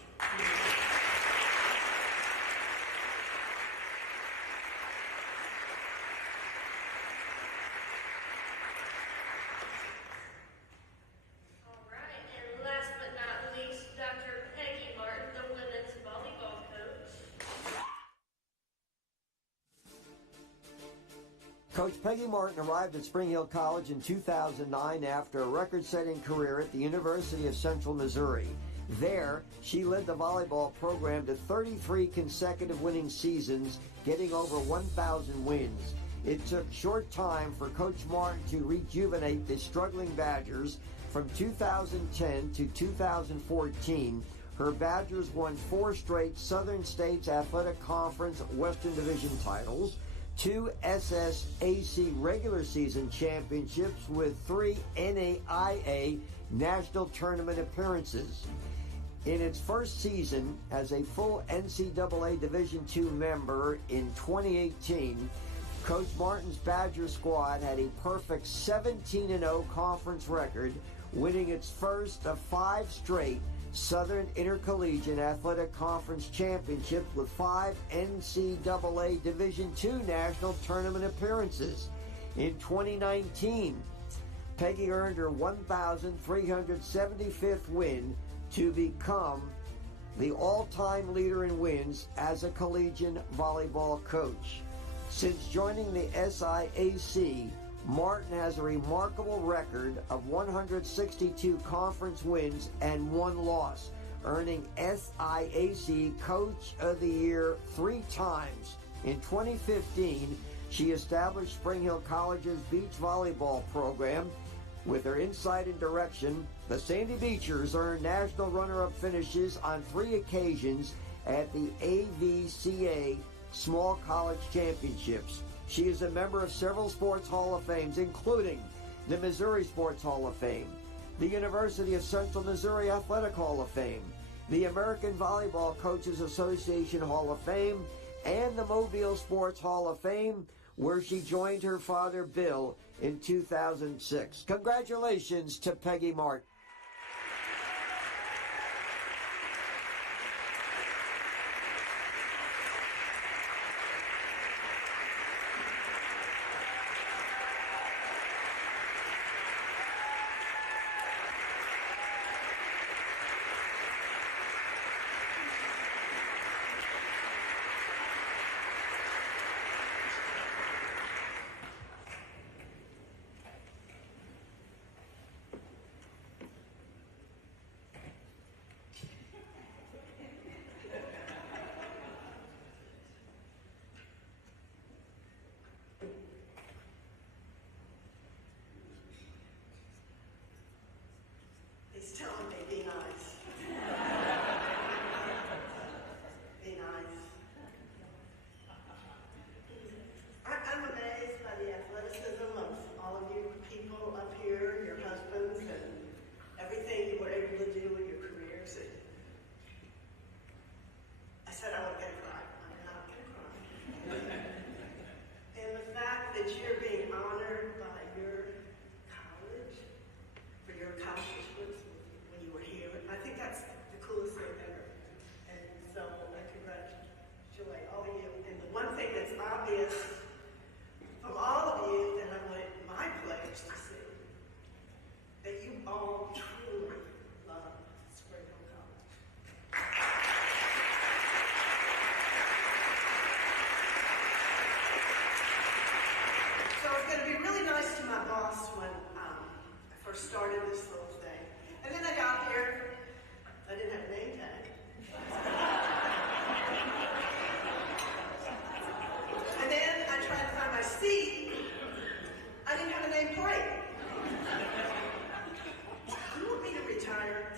Coach Peggy Martin arrived at Spring Hill College in 2009 after a record-setting career at the University of Central Missouri. There, she led the volleyball program to 33 consecutive winning seasons, getting over 1,000 wins. It took short time for Coach Martin to rejuvenate the struggling Badgers. From 2010 to 2014, her Badgers won 4 straight Southern States Athletic Conference Western Division titles, 2 SSAC regular season championships with 3 NAIA national tournament appearances. In its first season as a full NCAA Division II member in 2018, Coach Martin's Badger squad had a perfect 17-0 conference record, winning its first of 5 straight Southern Intercollegiate Athletic Conference championships with 5 NCAA Division II national tournament appearances. In 2019, Peggy earned her 1,375th win to become the all-time leader in wins as a collegiate volleyball coach. Since joining the SIAC, Martin has a remarkable record of 162 conference wins and 1 loss, earning SIAC Coach of the Year 3 times. In 2015, she established Spring Hill College's beach volleyball program. With her insight and direction, the Sandy Beachers earned national runner-up finishes on 3 occasions at the AVCA Small College Championships. She is a member of several Sports Hall of Fames, including the Missouri Sports Hall of Fame, the University of Central Missouri Athletic Hall of Fame, the American Volleyball Coaches Association Hall of Fame, and the Mobile Sports Hall of Fame, where she joined her father, Bill, in 2006. Congratulations to Peggy Martin. He's telling me, be nice. Be nice. I'm amazed by the athleticism of all of you people up here, your husbands, and everything you were able to do in your careers. I said I wasn't going to cry. I'm not going to cry. And the fact that you're being honored by your college for your accomplishments when you were here, I think that's the coolest thing ever. And so I congratulate all of you. And the one thing that's obvious from all of you that I want my players to see, that you all truly love Spring Hill College. So it's going to be really nice to my boss when I first started this little thing. And then I got here, I didn't have a name tag. And then I tried to find my seat. I didn't have a name plate. You want me to retire?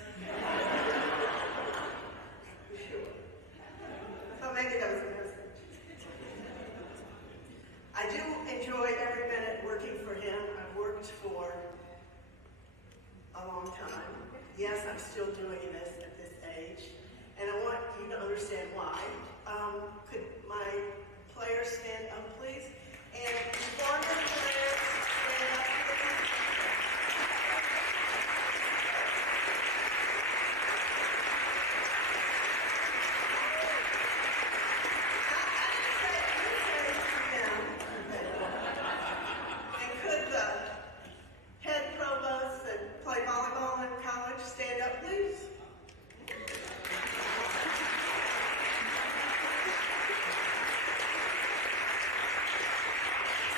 You sure? I thought maybe that was a message. I do enjoy every minute working for him. I've worked for a long time. Yes, I'm still doing this at this age. And I want you to understand why. Could my players stand up, please? And former players, stand up, please. And could the head provost that play volleyball in college stand up, please?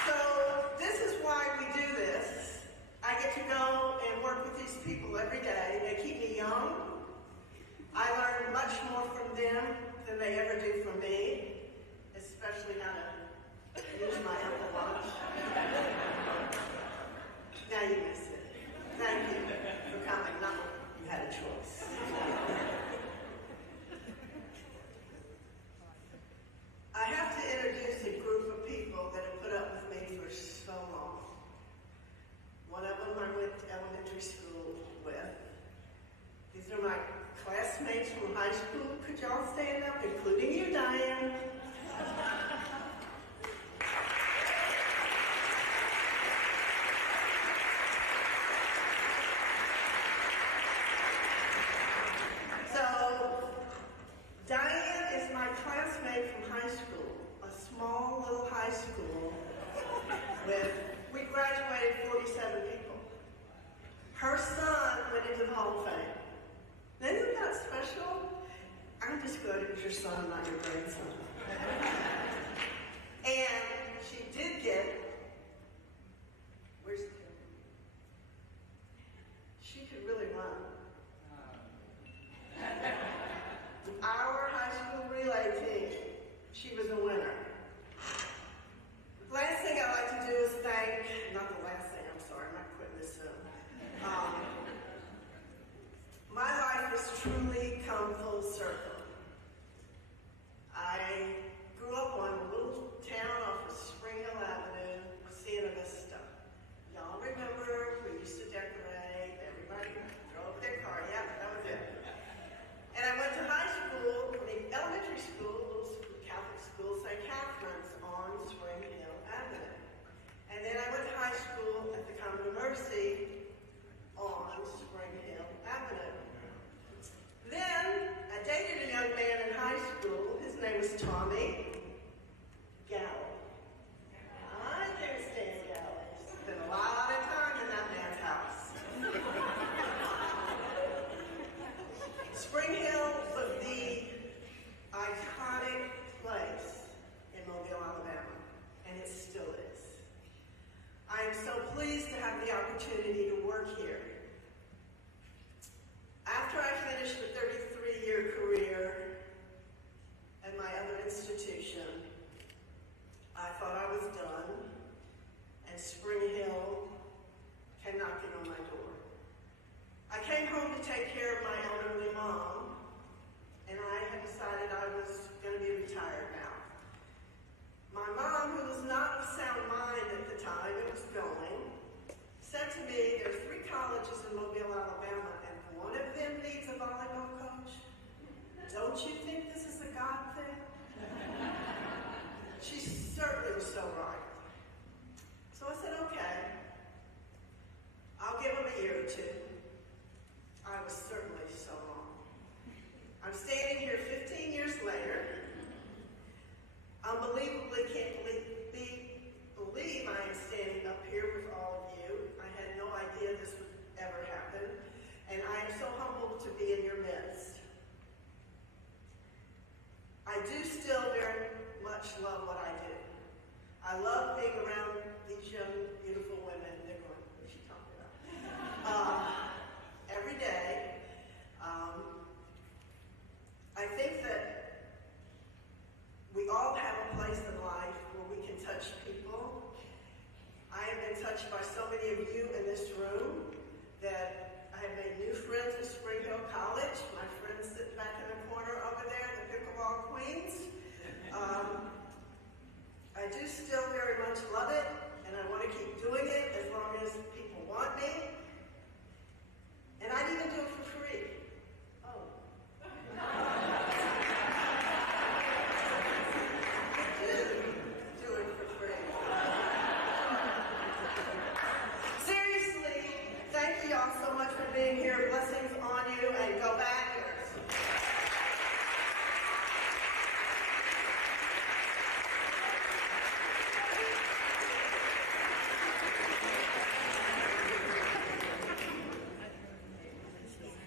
So this is why we do this. I get to go and work with these people every day. They keep me young. I learn much more from them than they ever do from me, especially how to use my Apple Watch. Now you missed it. Thank you for coming. Not you had a choice. I have to introduce a group of people that have put up with me for so long. One of them I went to elementary school with. These are my classmates. classmates from high school. Could y'all stand up, including you, Diane? So, Diane is my classmate from high school, a small little high school we graduated 47 people. Her son went into the Hall of Fame. Isn't that special? I'm just glad it was your son, not your grandson. And she did get, where's the kid? She could really run. Our high school relay team, she was a winner. Last thing I'd like to do is thank, not the last thing, I'm sorry, I'm not quitting this soon. My life has truly come full circle. I grew up on a little town off of Spring Hill Avenue, Siena Vista. Y'all remember we used to decorate, everybody drove their car, yeah, that was it. And I went to elementary school, little Catholic school, St. Catherine's on Spring Hill Avenue. And then I went to high school at the Convent of Mercy on Spring Hill Avenue. Then I dated a young man in high school. His name was Tommy Galley. I can't stand Galley. Spent a lot of time in that man's house. Spring Hill was the iconic place in Mobile, Alabama, and it still is. I am so pleased to have the opportunity to work here. After I finished a 33-year career at my other institution, I thought I was done, and Spring Hill came knocking on my door. I came home to take care of my elderly mom, and I had decided I was going to be retired now. My mom, who was not of sound mind at the time it was going, said to me, there are 3 colleges in Mobile, Alabama, and one of them needs a volleyball coach. Don't you think this is a God thing? She certainly was so right. So I said, okay, I'll give him a year or 2. I was certainly so wrong. I'm standing here 15 years later. Unbelievably can't believe I am standing up here with all of you. I had no idea this would ever happen. And I am so humbled to be in your midst. I do still very much love what I do. I love being around these young, beautiful women. They're going, what is she talking about? Every day. I think that we all have a place in life where we can touch people. I have been touched by so many of you in this room that I have made new friends at Spring Hill College. My friends sitting back in the corner over there, the pickleball queens. I do still very much love it, and I want to keep doing it as long as people want me. And I'd even do it for free. Oh. Do it for free. Seriously, thank you all so much for being here. Blessings on you, and go Badgers.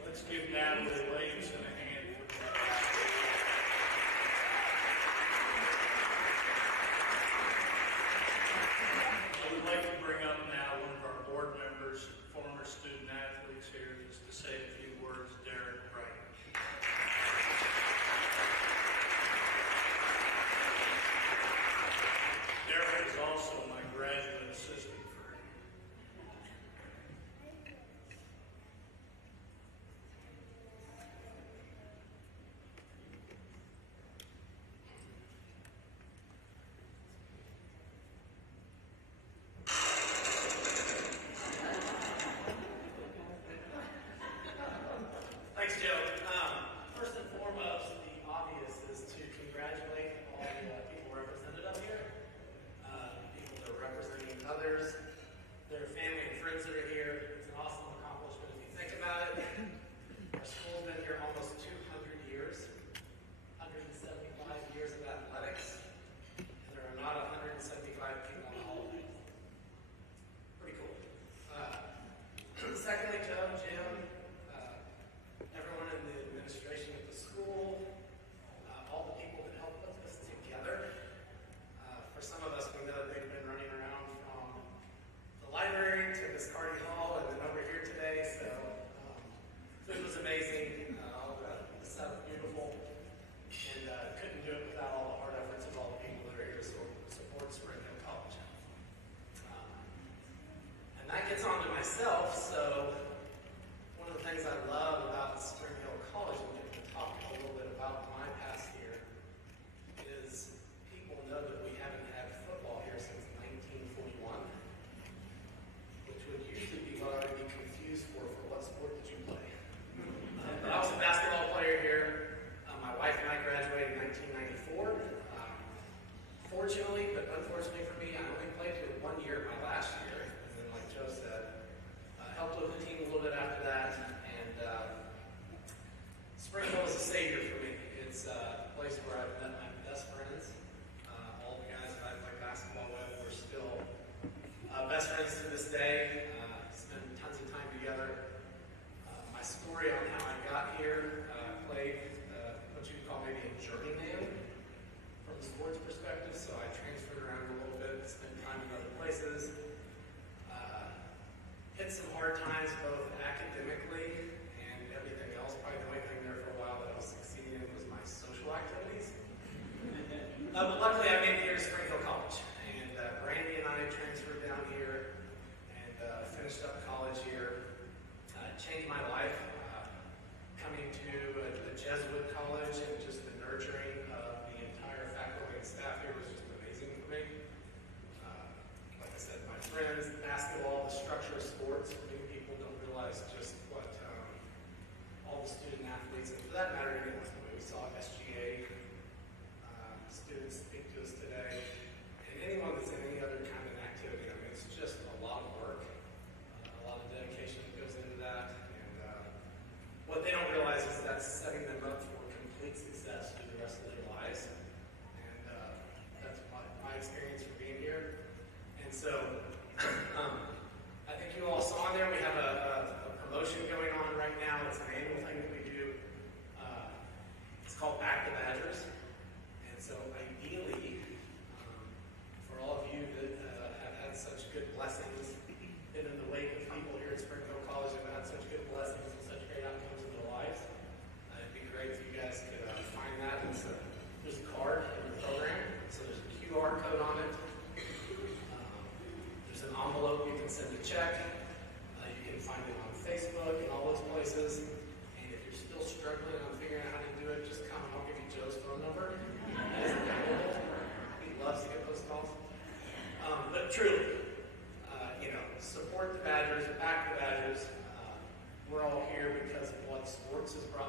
Let's give Natalie Williamson a hand. I would like to bring up now one of our board members, former student athletes here, just to say a few words, Derek Wright. Derek is also my graduate assistant for Thanks, Joe.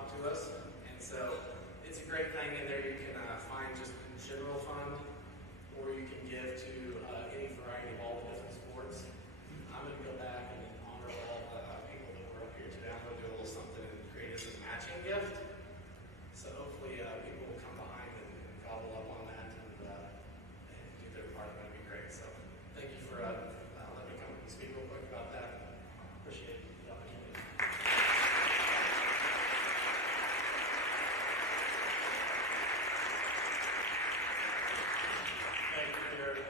talk to us. And so it's a great thing. In there you can find just the general fund, or you can give to any variety of all the different sports. I'm going to go back and honor all the people that were up here today. I'm going to do a little something and create this as a matching gift. So hopefully people will come behind and gobble up on that and do their part. That'd be great. So thank you for letting me come and speak real quick about that. Appreciate the opportunity. Thank you, Derek.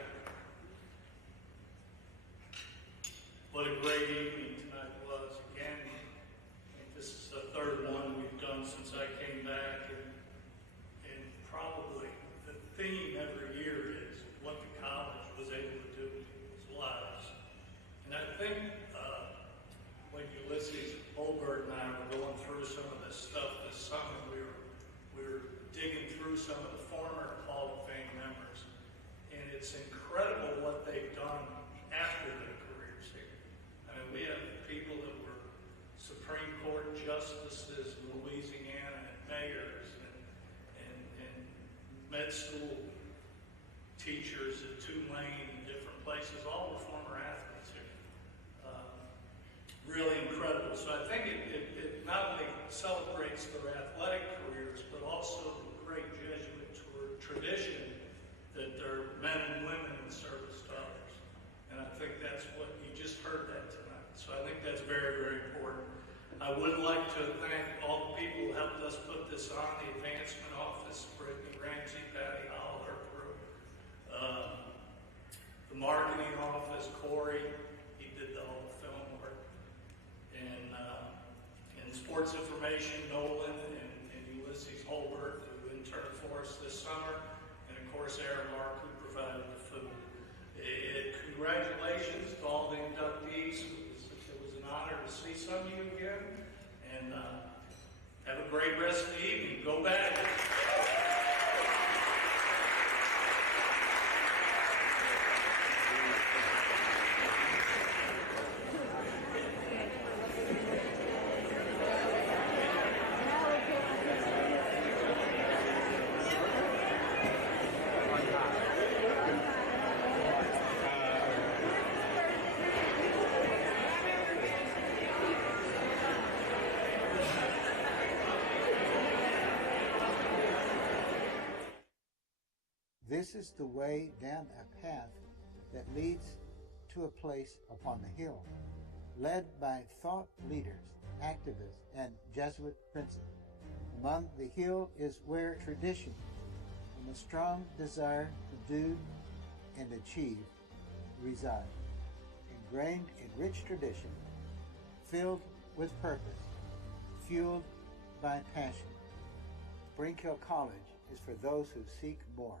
What a great evening tonight was. Again, I think this is the third one we've done since I came back, and probably the theme every year is what the college was able to do in people's lives. And I think when Ulysses Holberg and I were going through some of this stuff this summer, we were digging through some of the former Hall of Fame members, and it's incredible what they've done after their careers here. I mean, we have people that were Supreme Court justices in Louisiana and mayors and med school teachers at Tulane and different places, all were former athletes here. Really incredible. So I think it not only celebrates their athletic careers, but also the great Jesuit tradition that they're men and women in service to others. And I think that's what you just heard that tonight. So I think that's very, very important. I would like to thank all the people who helped us put this on, the advancement office, Brittany Ramsey, Patty Howell, her crew. The marketing office, Corey, he did all the film work. And sports information, Nolan and Ulysses Holberg, who interned for us this summer. And of course, Aaron Mark, who provided the food. Congratulations to all the inductees. It was an honor to see some of you again. And have a great rest of the evening. Go Badgers! This is the way down a path that leads to a place upon the hill, led by thought leaders, activists, and Jesuit princes. Among the hill is where tradition and a strong desire to do and achieve reside, ingrained in rich tradition, filled with purpose, fueled by passion. Spring Hill College is for those who seek more.